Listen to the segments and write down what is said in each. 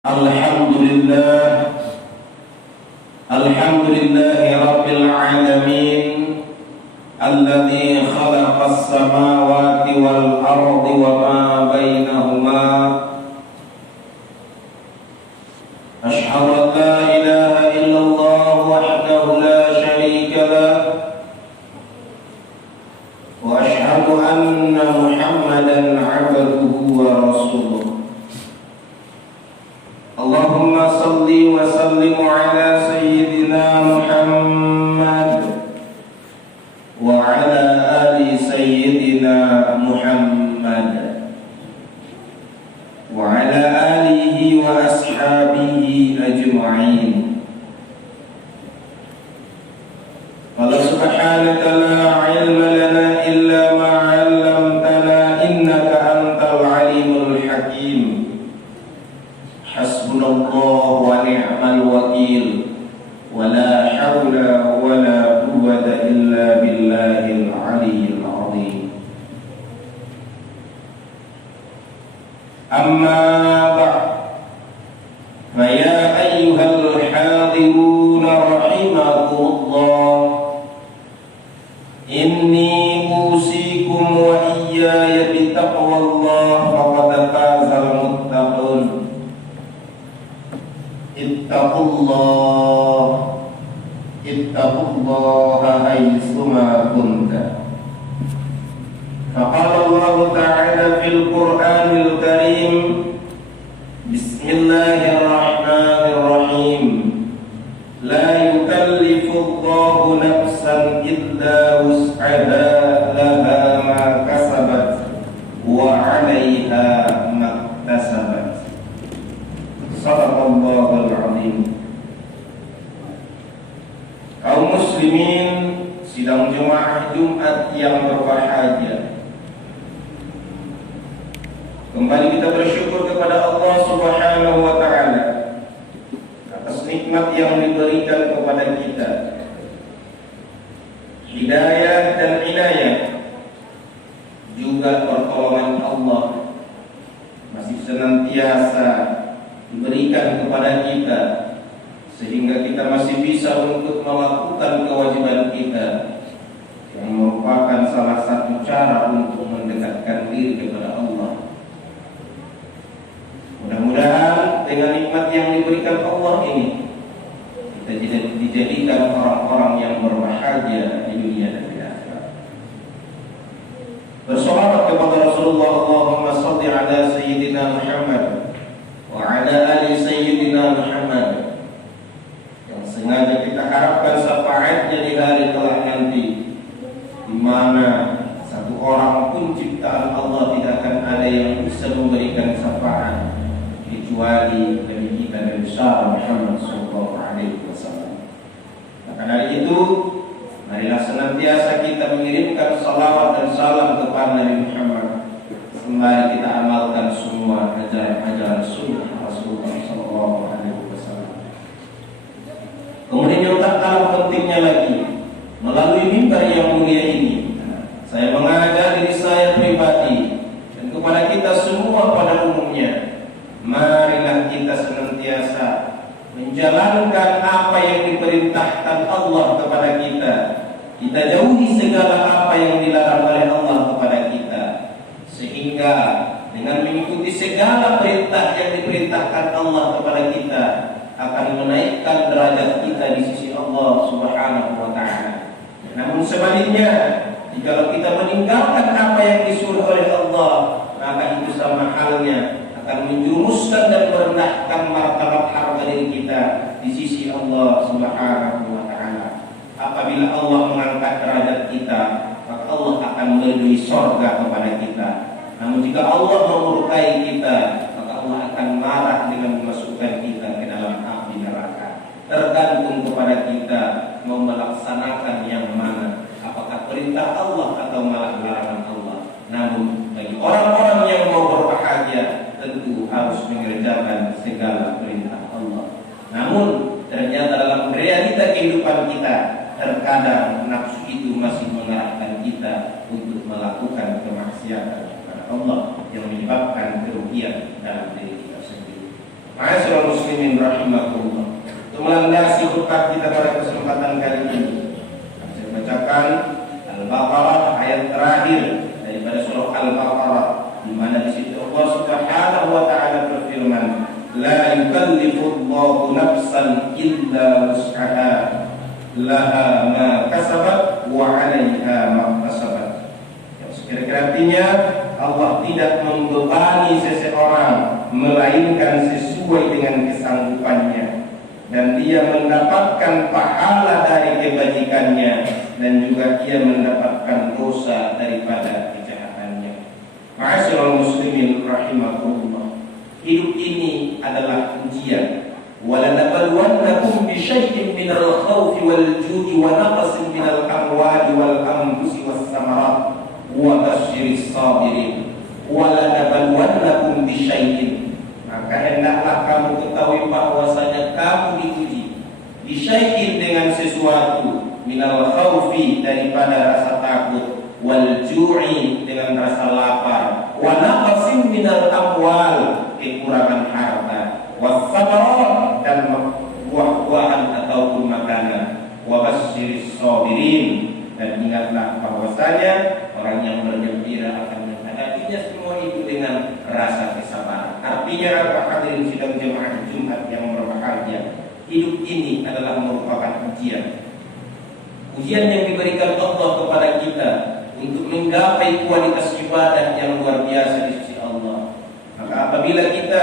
Alhamdulillah Rabbil Alamin Alladhi khalaqas samawati wal ardi wa ma bainahuma Ashhadu an la ilaha illallah wahdahu la sharika lah Wa ashhadu anna Muhammadan abduhu wa rasuluh Allahumma salli wa sallim ala sayyidina Muhammad wa ala ali sayyidina Muhammad wa ala alihi wa ashabihi ajma'in. Qala subhanaka la ilma lana illa ma 'allamtana innaka antal alimul hakim. Hasbunallahu wa ni'mal wakil wa la hawla wa la quwwata illa billahil aliyyil azim. Amma ba'd, fa ya ayyuhal hadirun rahimakumullah, inni usikum wa iyaya bitaqwallah faqad fazal muttaqun. Ittaqullaha haitsuma kunta. Faqala Allah Ta'ala fil Qur'anil Karim, Bismillahirrahmanirrahim. La yukallifullahu nafsan illa wus'aha, laha ma kasabat wa 'alaiha maktasabat. Sadaqallahul azim. Kaum muslimin sidang jemaah Jumat yang berbahagia, kembali kita bersyukur kepada Allah Subhanahu wa ta'ala atas nikmat yang diberikan kepada kita, hidayah dan inayah, juga pertolongan Allah masih senantiasa diberikan kepada kita, sehingga kita masih bisa untuk melakukan kewajiban kita, yang merupakan salah satu cara untuk mendekatkan diri kepada Allah. Mudah-mudahan dengan nikmat yang diberikan Allah ini, kita dijadikan orang-orang yang berbahagia di dunia dan di akhirat. Bersolawat kepada Rasulullah, Allahumma shalli ala sayyidina Muhammad wa ala ali sayyidina Muhammad, yang sengaja kita harapkan syafaatnya di hari kelak nanti, di mana satu orang pun ciptaan Allah tidak akan ada yang bisa memberikan syafaat kecuali Nabi kita Nabi besar Muhammad sallallahu alaihi wasallam. Maka dari itu, marilah senantiasa kita mengirimkan salawat dan salam kepada Nabi Muhammad. Mari kita amalkan semua ajaran-ajaran sunnah Rasulullah sallallahu alaihi wasallam. Kemudian yang tak kalah pentingnya lagi, melalui mimbar yang mulia ini, saya mengajak diri saya pribadi dan kepada kita semua pada umumnya, marilah kita senantiasa menjalankan apa yang diperintahkan Allah kepada kita. Kita jauhi segala apa yang dilarang oleh Allah kepada kita, sehingga dengan mengikuti segala perintah yang diperintahkan Allah kepada kita akan menaikkan derajat kita di sisi Allah Subhanahu wa ta'ala. Namun sebaliknya, jika kita meninggalkan apa yang disuruh oleh Allah, maka itu sama halnya akan menjurumuskan dan merendahkan martabat harga diri kita di sisi Allah Subhanahu wa ta'ala. Apabila Allah mengangkat derajat kita, maka Allah akan meridhoi surga kepada kita. Namun jika Allah memurkai kita, maka Allah akan marah dengan memasukkan kita ke dalam api neraka. Tergantung kepada kita mau melaksanakan yang mana, apakah perintah Allah atau malah larangan Allah. Namun bagi orang-orang yang mau berbahagia, tentu harus mengerjakan segala perintah Allah. Namun ternyata dalam realita kehidupan kita, terkadang nafsu itu masih mengarahkan kita untuk melakukan kemaksiatan kepada Allah yang menyebabkan kerugian dalam diri kita sendiri. Maka Ma'asyiral muslimin rahimakumullah. Untuk melandasi khutbah kita pada kesempatan kali ini, saya bacakan Al-Baqarah ayat terakhir daripada surah Al-Baqarah, di mana di situ Allah Subhanahu wa taala berfirman, la yukallifullahu nafsan illa wus'aha, laha ma kasabat wa 'alaiha ma kasabat. Yang kira-kira artinya, Allah tidak membebani seseorang melainkan sesuai dengan kesanggupannya, dan dia mendapatkan pahala dari kebajikannya, dan juga ia mendapatkan dosa daripada kejahatannya. Ma'asyiral muslimin rahimakumullah. Hidup ini adalah ujian. Walanabluwannakum bisyai'in minal khawfi wal ju'i wa naqsin minal amwali wal anfusi was samarat wa basyiris sabirin. Walanabluwannakum bisyai'in, maka hendaklah kamu ketahui bahwasanya kamu diuji bisyai'in dengan sesuatu, minal khawfi daripada rasa takut, wal ju'i dengan rasa lapar, wa naqsin minal amwal kekurangan harta, was samarat dan buah-buahan ataupun makanan, wa basyiris sabirin, dan ingatlah bahwasanya orang yang bergembira akan menghadapinya semua itu dengan rasa kesabaran. Artinya apa, hadirin sidang jemaah Jumat yang berbahagia? Hidup ini adalah merupakan ujian. Ujian yang diberikan Allah kepada kita untuk menggapai kualitas ibadah yang luar biasa di sisi Allah. Maka apabila kita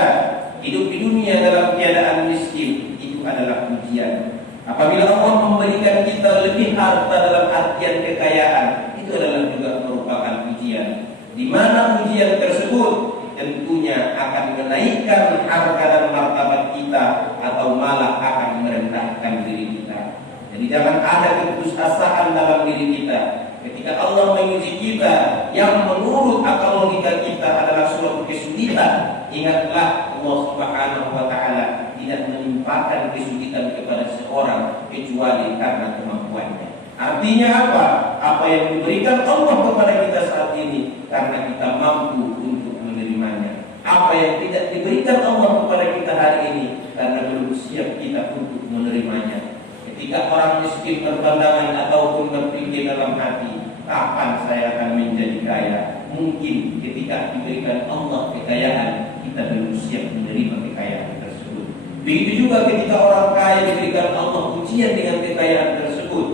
hidup di dunia dalam keadaan miskin, itu adalah ujian. Apabila Allah memberikan kita lebih harta dalam artian kekayaan, itu adalah juga merupakan ujian. Di mana ujian tersebut tentunya akan menaikkan harga dan martabat kita, atau malah akan merendahkan diri kita. Jadi jangan ada keputusasaan dalam diri kita. Ketika Allah menguji kita yang menurut akal logika kita adalah suatu kesulitan, ingatlah Allah Subhanahu wa taala tidak menimpakan kesulitan kepada seorang kecuali karena kemampuannya. Artinya apa? Apa yang diberikan Allah kepada kita saat ini karena kita mampu untuk menerimanya. Apa yang tidak diberikan Allah kepada kita hari ini karena belum siap kita untuk menerimanya. Ketika orang miskin berpandangan ataupun berpikir dalam hati, kapan saya akan menjadi kaya? Mungkin ketika diberikan Allah kekayaan, kita belum siap menerima kekayaan tersebut. Begitu juga ketika orang kaya diberikan Allah ujian dengan kekayaan tersebut,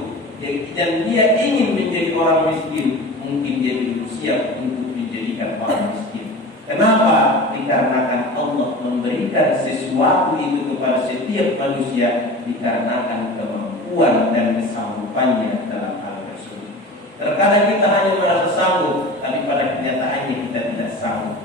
dan dia ingin menjadi orang miskin, mungkin dia belum siap untuk menjadikan orang miskin. Kenapa? Dikarenakan Allah memberikan sesuatu itu kepada setiap manusia dikarenakan kemampuan dan kesanggupannya dalam hal tersebut. Terkadang kita hanya merasa sanggup, tapi pada kenyataannya kita tidak sanggup.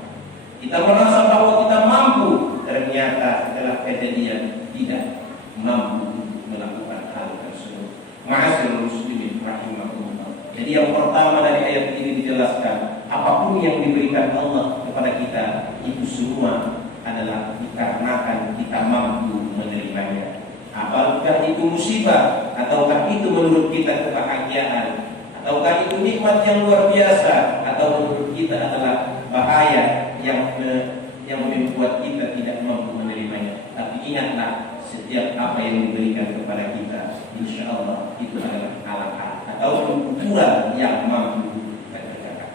Kita merasa bahwa kita mampu, ternyata setelah kejadian tidak mampu untuk melakukan hal tersebut. Ma'asyiral muslimin rahimahumullah. Jadi yang pertama dari ayat ini dijelaskan, apapun yang diberikan Allah kepada kita itu semua adalah dikarenakan kita mampu menerimanya. Apakah itu musibah, ataukah itu menurut kita kebahagiaan, ataukah itu nikmat yang luar biasa, atau menurut kita adalah bahaya yang membuat kita tidak mampu menerimanya. Tapi ingatlah, setiap apa yang diberikan kepada kita, insya Allah itu adalah alahan atau ukuran yang mampu kita kerjakan.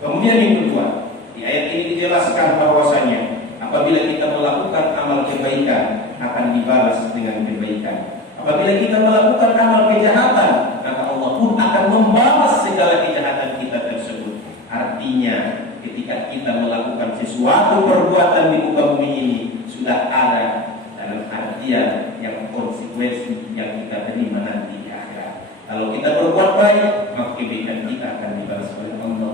Kemudian yang kedua, di ayat ini dijelaskan bahwasanya apabila kita melakukan amal kebaikan akan dibalas dengan kebaikan. Apabila kita melakukan amal kejahatan, maka Allah pun akan membalas segala kejahatan kita tersebut. Artinya, ketika kita melakukan sesuatu perbuatan di muka bumi ini, sudah ada dalam artian yang konsekuensi yang kita terima nanti di akhirat. Kalau kita berbuat baik, maka kebaikan kita akan dibalas oleh Allah.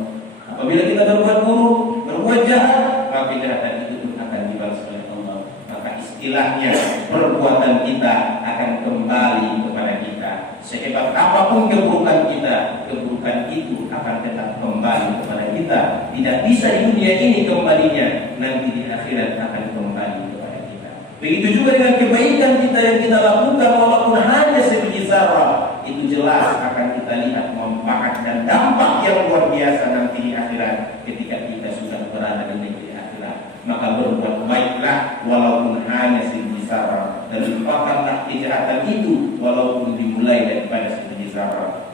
Apabila kita berbuat buruk, berbuat jahat, maka kejahatan itu pun akan dibalas oleh Allah. Maka istilahnya perbuatan kita akan kembali kepada kita. Sehebat apapun keburukan kita, keburukan itu akan tetap kembali kepada kita. Tidak bisa di dunia ini kembalinya, nanti di akhirat akan kembali kepada kita. Begitu juga dengan kebaikan kita yang kita lakukan, walaupun hanya sebiji zarah, itu jelas akan kita lihat manfaat dan dampak yang luar biasa nanti di akhirat ketika kita sudah berada di negeri akhirat. Maka berbuat baiklah walaupun hanya sebiji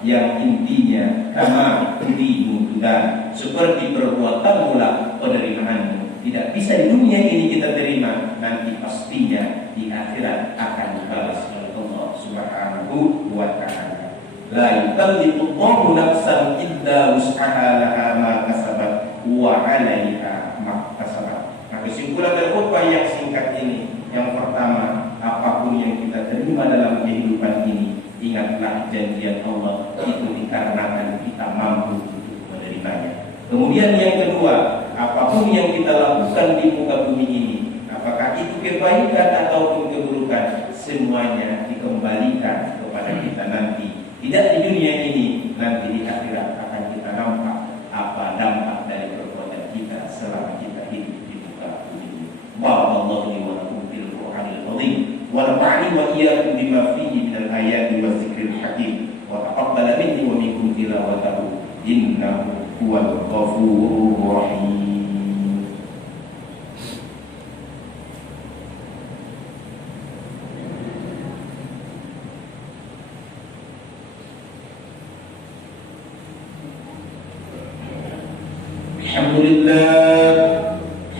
yang intinya kama tudimu tudan, seperti perbuatanmu lah penerimaanmu. Tidak bisa di dunia ini kita terima, nanti pastinya di akhirat akan dibalas oleh Allah Subhanahu wa taala. La yukallifullahu nafsan illa wus'aha laha ma kasabat wa 'alaiha ma kasabat. Nah, kesimpulan dari khutbah yang singkat ini, yang pertama, apapun yang kita terima dalam kehidupan ini, ingatlah janjian Allah itu dikarenakan kita mampu untuk menerimanya. Kemudian yang kedua, apapun yang kita lakukan di muka bumi ini, apakah itu kebaikan ataupun keburukan, semuanya dikembalikan kepada kita nanti. Tidak di dunia ini, nanti di akhirat akan kita nampak apa dampak dari perbuatan kita selama kita hidup di muka bumi ini. Barakallahu li wa lakum fil Qur'anil azim wa nafa'ani wa iyyakum bima fihi minal ayati wa dzikril hakim wa taqabbal minni wa minkum tilawatahu innahu huwal ghafurur rahim.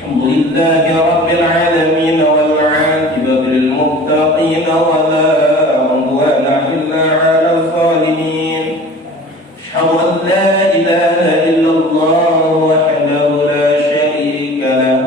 Alhamdulillah rabbil alamin wal 'aqibatu lil muttaqin wa la 'udwana illa 'alal zalimin. Asyhadu an la ilaha illallah wahdahu la syarika lah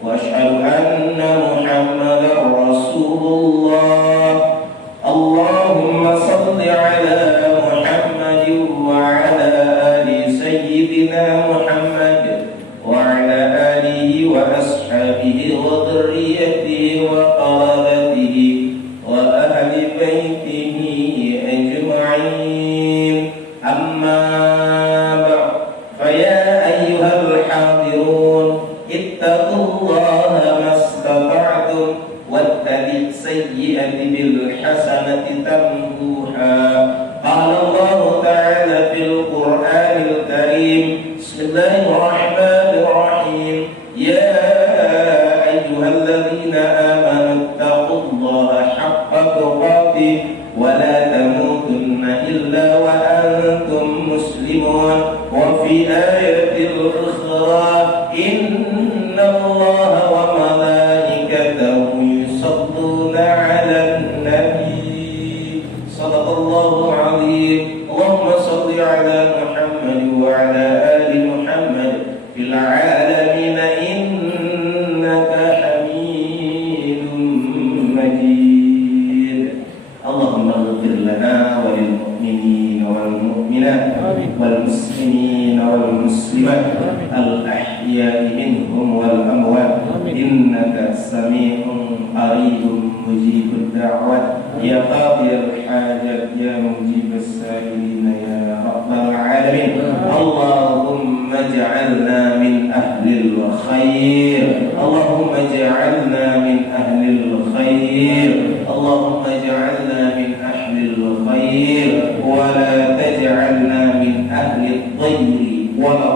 wa asyhadu anna Muhammadar Rasulullah. Allahumma shalli 'ala Muhammadin wa 'ala ali sayyidina Muhammad wa 'ala alihi wa ashabihi wa dhurriyyatihi wa qarabatihi wa ahli baitihi ajma'in. Amma ba'd, fa ya ayyuhal hadirun ittaqullaha mastata'tum wattabi' sayyi'ati bil hasanati tamhuha. Qala Allah ta'ala fil Qur'anil Karim, Bismillahirrahmanirrahim, ya ayyuhalladzina amanu ittaqullaha haqqa tuqatih wa la tamutunna illa wa antum muslimun. Wa fi ayatil ukhra, innallaha wa malaikatahu yusalluna 'alan nabi. Sadaqallahu 'azim. Allahumma shalli 'ala Muhammad wa 'ala ali Muhammad fil 'alamin innaka Hamidum Majid. Allahumma ighfir lana wa lil mu'minina wal mu'minat wal muslimina wal muslimat al ahya'i minhum wal amwat innaka sami'un qaribun mujibud da'wat ya qadiyal hajat ya mujibas sa'ilin ya rabbal alamin. Allahumma ij'alna min ahlil khair, Allahumma ij'alna min ahlil khair, Allahumma ij'alna min ahlil khair wa la taj'alna min ahlil dhayri wa la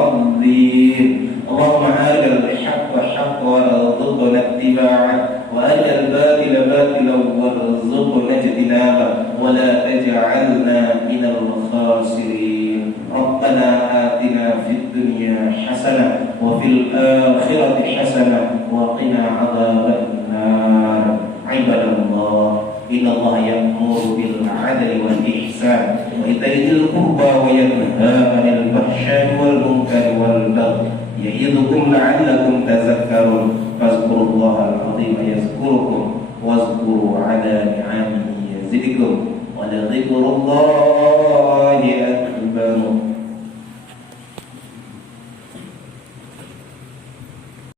dhallin. Allahumma arina al-haqqa haqqan warzuqna ittiba'ah wa arina al-batila batilan warzuqna ijtinabah wa la taj'alna minal khasirin. Rabbana atina fid dunya hasanah wa fil akhirati hasanah wa qina adzaban nar. Ibadallah, innallaha ya'muru bil 'adli wal ihsan wa ita'i dzil qurba wa yanha 'anil fahsya'i wal munkari wal baghi ya'idukum la'allakum tadhakkarun. Fazkurullahal 'azim yazkurukum wazkuru 'ala ni'amihi yazidkum wa la dzikrullahi